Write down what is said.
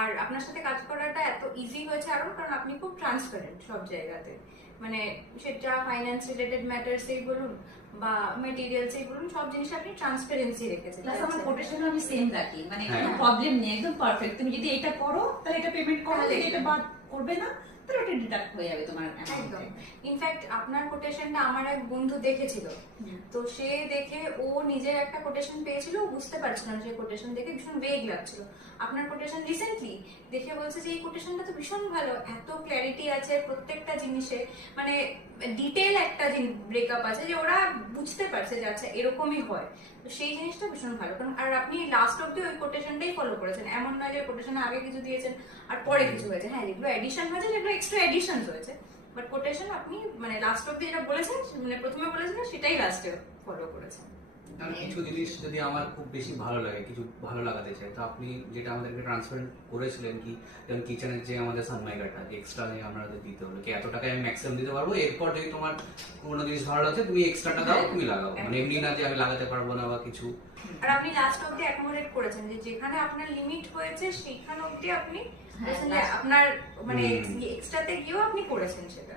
আর আপনার সাথে কাজ করাটা এত ইজি হয়েছে আরো কারণ আপনি খুব ট্রান্সপারেন্ট সব জায়গাতে, মানে সেটা ফাইন্যান্স রিলেটেড ম্যাটারসেই বলুন বা মেটেরিয়ালসেই বলুন, সব জিনিসে আপনি ট্রান্সপারেন্সি রেখেছেন। প্লাস আমার কোটেশন আমি সেম রাখি, মানে কোনো প্রবলেম নেই, একদম পারফেক্ট। তুমি যদি এটা করো তাহলে এটা পেমেন্ট করো, যদি এটা বাদ করবে না তাহলে ওটা ডিডাক্ট হয়ে যাবে তোমার একদম। ইনফ্যাক্ট আপনার কোটেশনটা আমার এক বন্ধু দেখেছিল, তো সে দেখে ও নিজের একটা কোটেশন পেয়েছিল, ও বুঝতে পারছিল না, সেই কোটেশন দেখে ভীষণ বেগ লাগছিল। আপনার কোটেশন রিসেন্টলি দেখে বলছে যে এই কোটেশনটা তো ভীষণ ভালো, এত ক্ল্যারিটি আছে প্রত্যেকটা জিনিসে, মানে ডিটেল একটা ব্রেকআপ আছে যে ওরা বুঝতে পারছে যে আচ্ছা এরকমই হয়। তো সেই জিনিসটা ভীষণ ভালো, কারণ আর আপনি লাস্ট অব্দি ওই কোটেশনটাই ফলো করেছেন, এমন নয় যে কোটেশনে আগে কিছু দিয়েছেন আর পরে কিছু হয়েছে। হ্যাঁ, যেগুলো এডিশন হয়েছে যেগুলো এক্সট্রা এডিশন হয়েছে, বাট কোটেশন আপনি মানে লাস্ট অব্দি যেটা বলেছেন, মানে প্রথমে বলেছেন সেটাই লাস্টে ফলো করেছেন। আর কিছু জিনিস যদি আমার খুব বেশি ভালো লাগে, কিছু ভালো লাগাতে চাই, তো আপনি যেটা আমাদেরকে ট্রান্সপারেন্ট করেছিলেন কি, যেমন কিচেনের যে আমাদের সানমাইকাটা এক্সট্রা নিয়ে আমাদের দিতে হলো কি এত টাকায় আমি ম্যাক্সিমাম দিতে পারবো, এরপর যদি তোমার কোনো জিনিস ভালো লাগছে তুমি এক্সট্রাটা দাও, তুমি লাগাও, মানে এমনি না যে আমি লাগাতে পারবো না বা কিছু। আর আপনি লাস্ট অব্দি অ্যাকোমোডেট করেছেন যে যেখানে আপনার লিমিট হয়েছে সেখানে অব্দি আপনি আপনার মানে এক্সট্রাতে গিয়েও আপনি করেছেন সেটা।